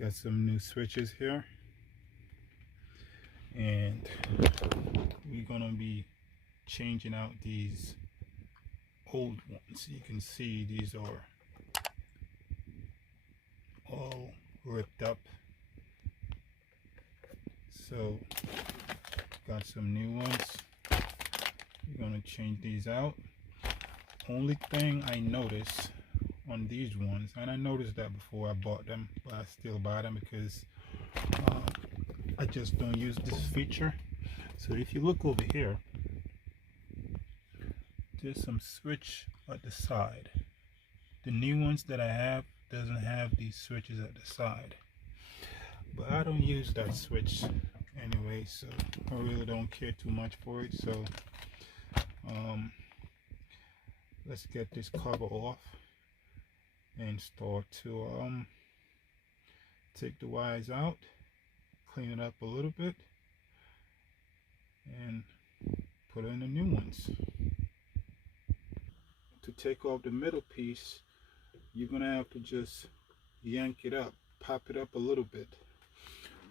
Got some new switches here, and we're gonna be changing out these old ones. You can see these are all ripped up, so got some new ones. We're gonna change these out. Only thing I noticed on these ones, and I noticed that before I bought them, but I still buy them because I just don't use this feature. So if you look over here, there's some switch at the side. The new ones that I have doesn't have these switches at the side, but I don't use that switch anyway, so I really don't care too much for it. So let's get this cover off and start to take the wires out, clean it up a little bit, and put in the new ones. To take off the middle piece, you're gonna have to just yank it up, pop it up a little bit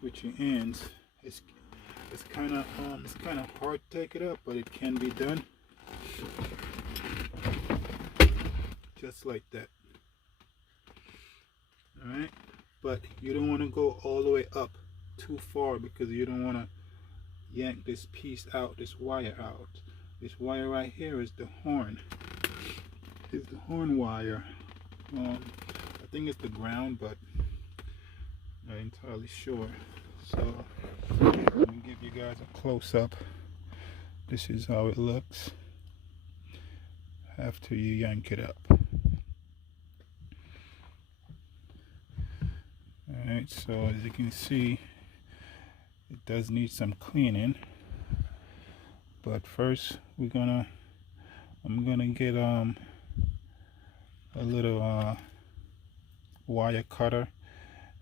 with your hands. It's kind of hard to take it up, but it can be done. Just like that. All right, but you don't want to go all the way up too far because you don't want to yank this piece out, this wire out. This wire right here is the horn. It's the horn wire. I think it's the ground, but I'm not entirely sure. So let me give you guys a close-up. This is how it looks after you yank it up. Alright, so as you can see, it does need some cleaning, but first I'm gonna get a little wire cutter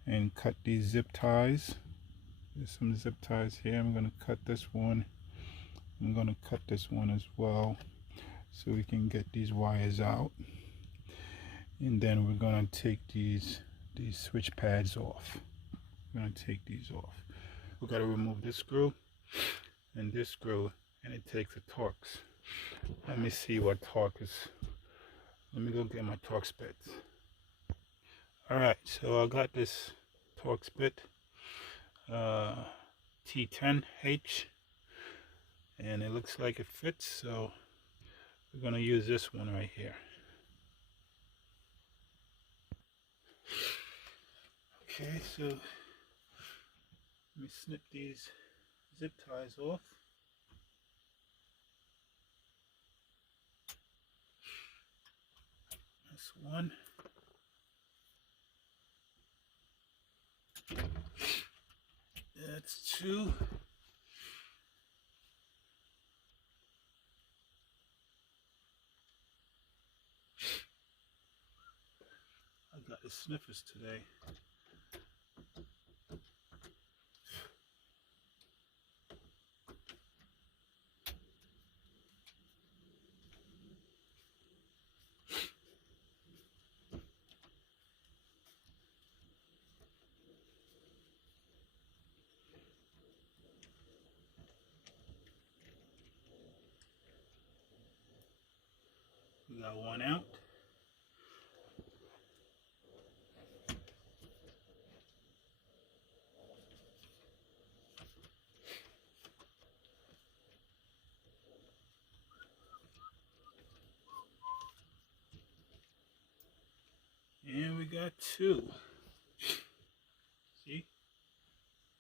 and cut these zip ties. There's some zip ties here. I'm gonna cut this one. I'm gonna cut this one as well, so we can get these wires out, and then we're gonna take these switch pads off. We're gonna take these off. We gotta remove this screw and this screw, and it takes a Torx. Let me see what Torx is. Let me go get my Torx bit. Alright, so I got this Torx bit, T10H, and it looks like it fits, so we're gonna use this one right here. Okay, so let me snip these zip ties off. That's one. That's two. I got the sniffers today. We got one out. And we got two. See?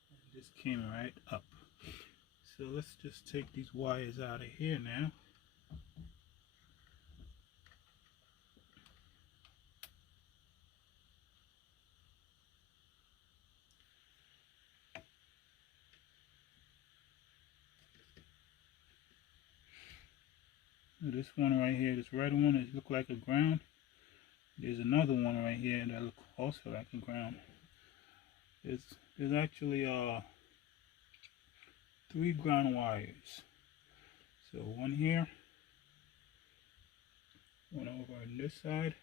And this came right up. So let's just take these wires out of here now. This one right here, this red one, it looks like a ground. There's another one right here that looks also like a ground. There's actually 3 ground wires. So one here, one over on this side,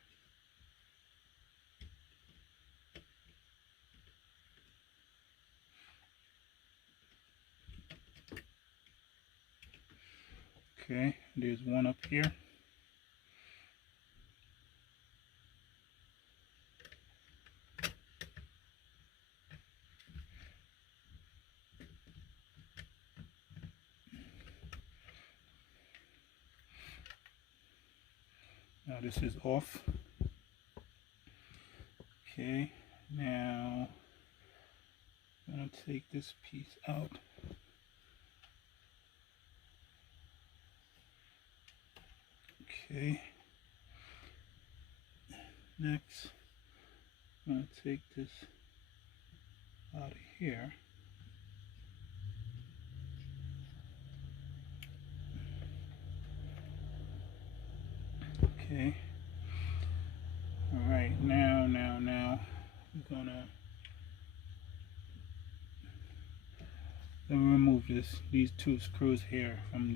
Okay, there's one up here. Now this is off. Okay, now I'm going to take this piece out. Okay, next I'm going to take this out of here. Okay, alright, now we're gonna remove these two screws here from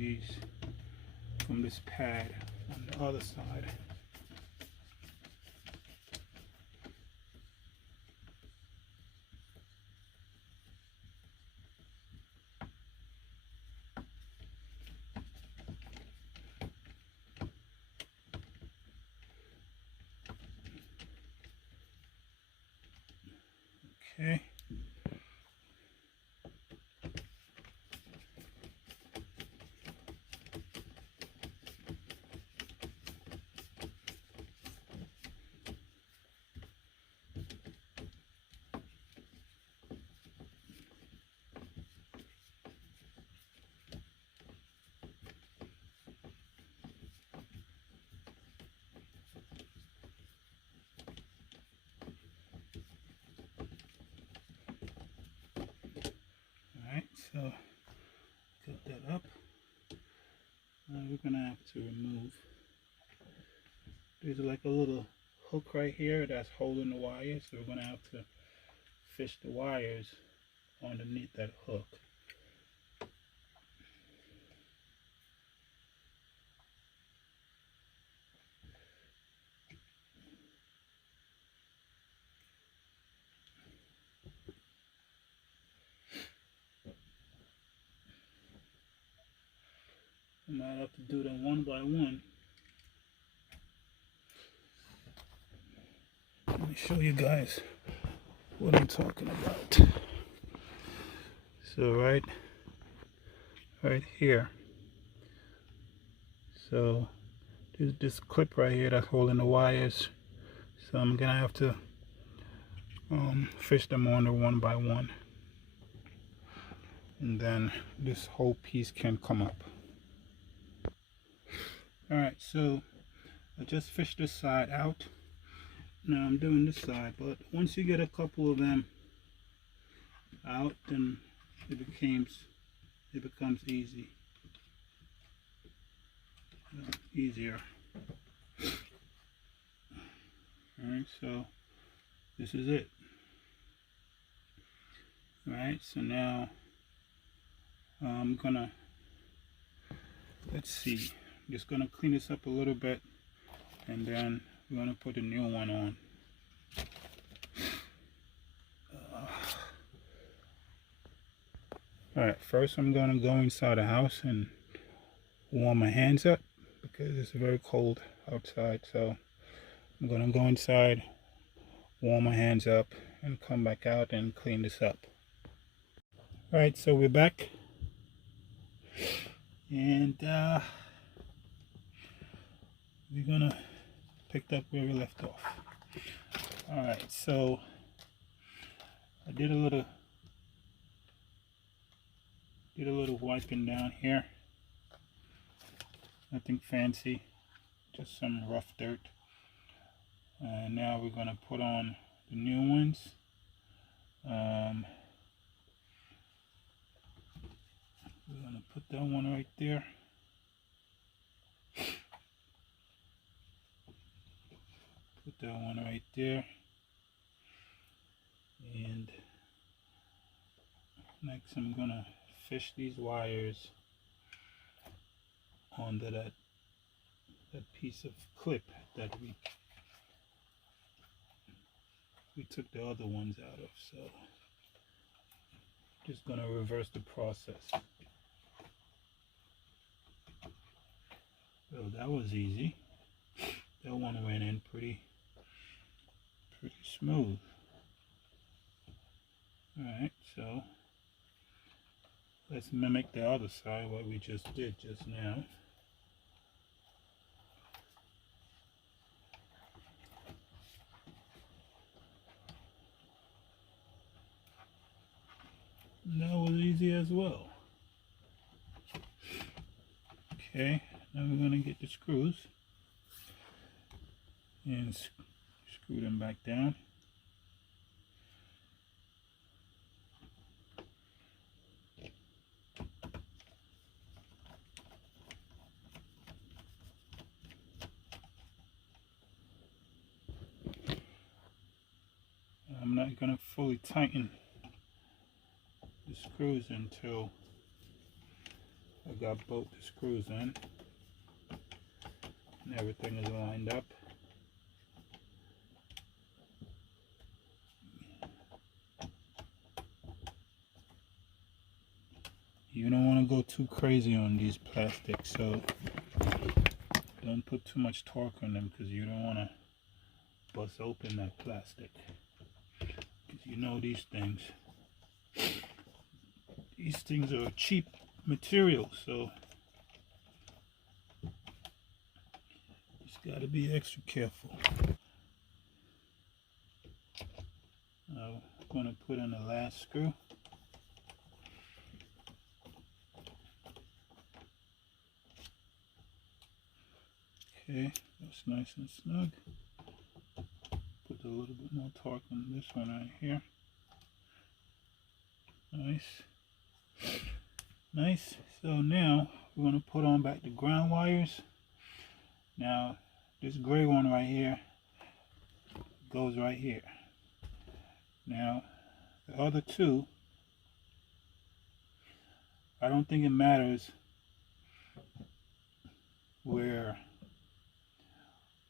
this pad on the other side. Okay. Alright, so cut that up. Now we're gonna have to remove. There's like a little hook right here that's holding the wires, so we're gonna have to fish the wires underneath that hook. I might have to do them one by one. Let me show you guys what I'm talking about. So right here. So there's this clip right here that's holding the wires. So I'm gonna have to fish them under one by one, and then this whole piece can come up. Alright, so I just fished this side out. Now I'm doing this side, but once you get a couple of them out, then it becomes easier. Alright, so this is it. Alright, so now I'm gonna, let's see, just gonna clean this up a little bit, and then we're gonna put a new one on. Alright, first I'm gonna go inside the house and warm my hands up because it's very cold outside. So I'm gonna go inside, warm my hands up, and come back out and clean this up. Alright, so we're back, and we're gonna pick up where we left off. Alright, so I did a little wiping down here. Nothing fancy, just some rough dirt. And now we're gonna put on the new ones. We're gonna put that one right there. Put that one right there. And next I'm gonna fish these wires onto that piece of clip that we took the other ones out of. So just gonna reverse the process. So that was easy. That one went in pretty smooth. Alright, so let's mimic the other side, what we just did just now. And that was easy as well. Okay, now we're going to get the screws and screw them back down. I'm not going to fully tighten the screws until I got both the screws in and everything is lined up. You don't want to go too crazy on these plastics, so don't put too much torque on them, because you don't want to bust open that plastic. Because you know these things are cheap material, so just got to be extra careful. I'm going to put in the last screw. Okay, that's nice and snug. Put a little bit more torque on this one right here. Nice. So now we're going to put on back the ground wires. Now this gray one right here goes right here. Now the other two, I don't think it matters where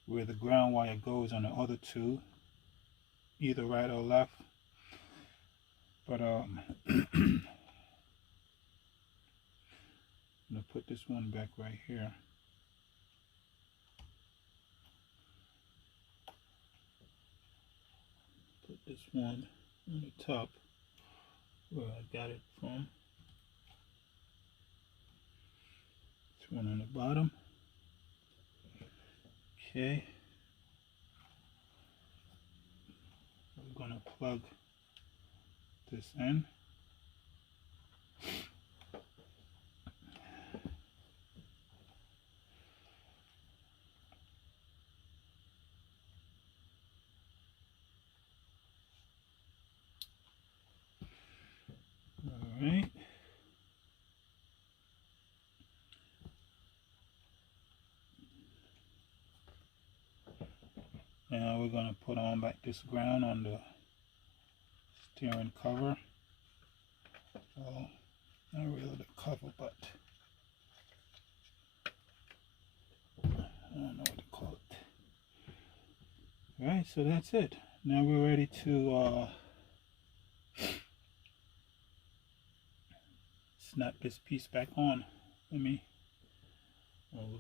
the ground wire goes on the other two, either right or left, but I'm gonna put this one back right here. Put this one on the top where I got it from. This one on the bottom. Okay. We're gonna plug this in. All right. Now we're going to put on back this ground on the steering cover. Well, not really the cover, but I don't know what to call it. Alright, so that's it. Now we're ready to snap this piece back on. We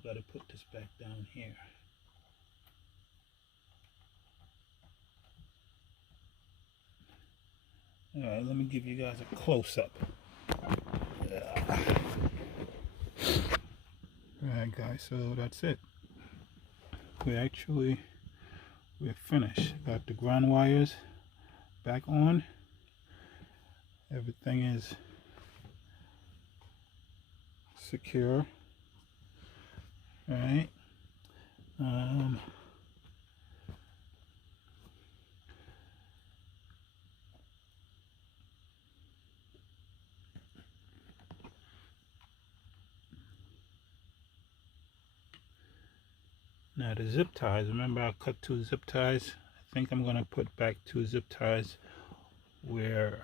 got to put this back down here. Alright, let me give you guys a close-up. Alright guys, so that's it. We're finished. Got the ground wires back on. Everything is secure. Alright. Now the zip ties, remember I cut 2 zip ties. I think I'm going to put back 2 zip ties where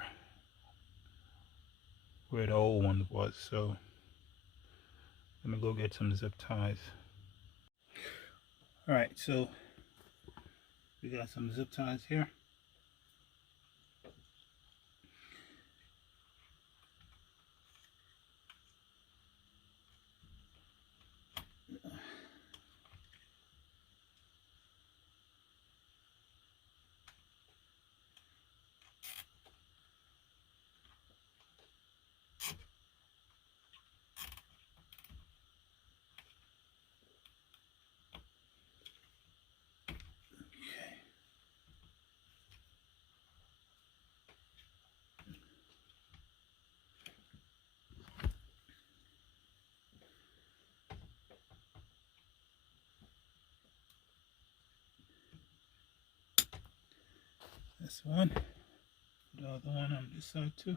the old one was. So let me go get some zip ties. Alright, so we got some zip ties here. this one. The other one on this side too.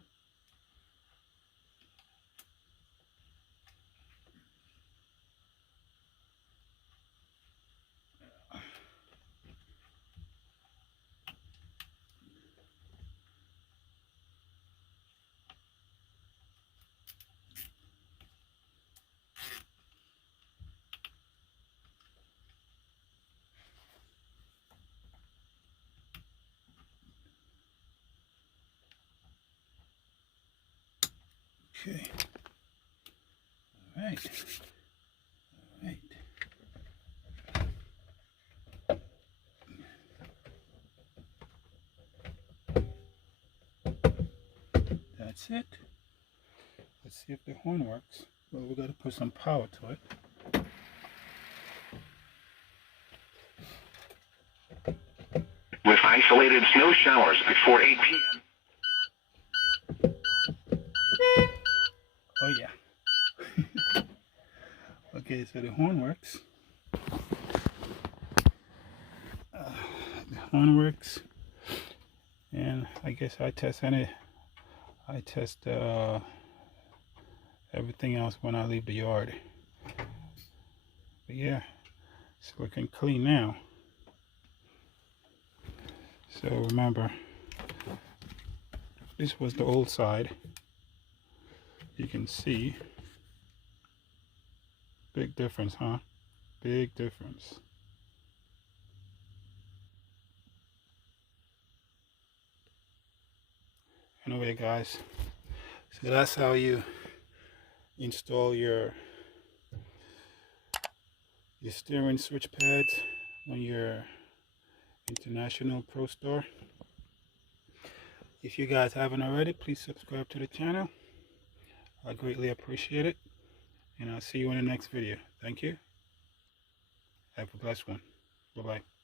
Okay. All right. All right. That's it. Let's see if the horn works. Well, we got to put some power to it. With isolated snow showers before 8 p.m. Oh yeah. Okay, so the horn works. The horn works, and I guess I test everything else when I leave the yard. But yeah, it's looking clean now. So remember, this was the old side. You can see big difference, huh? Big difference. Anyway, guys, so that's how you install your steering switch pads on your International prostar. If you guys haven't already, please subscribe to the channel. I greatly appreciate it, and I'll see you in the next video. Thank you. Have a blessed one. Bye-bye.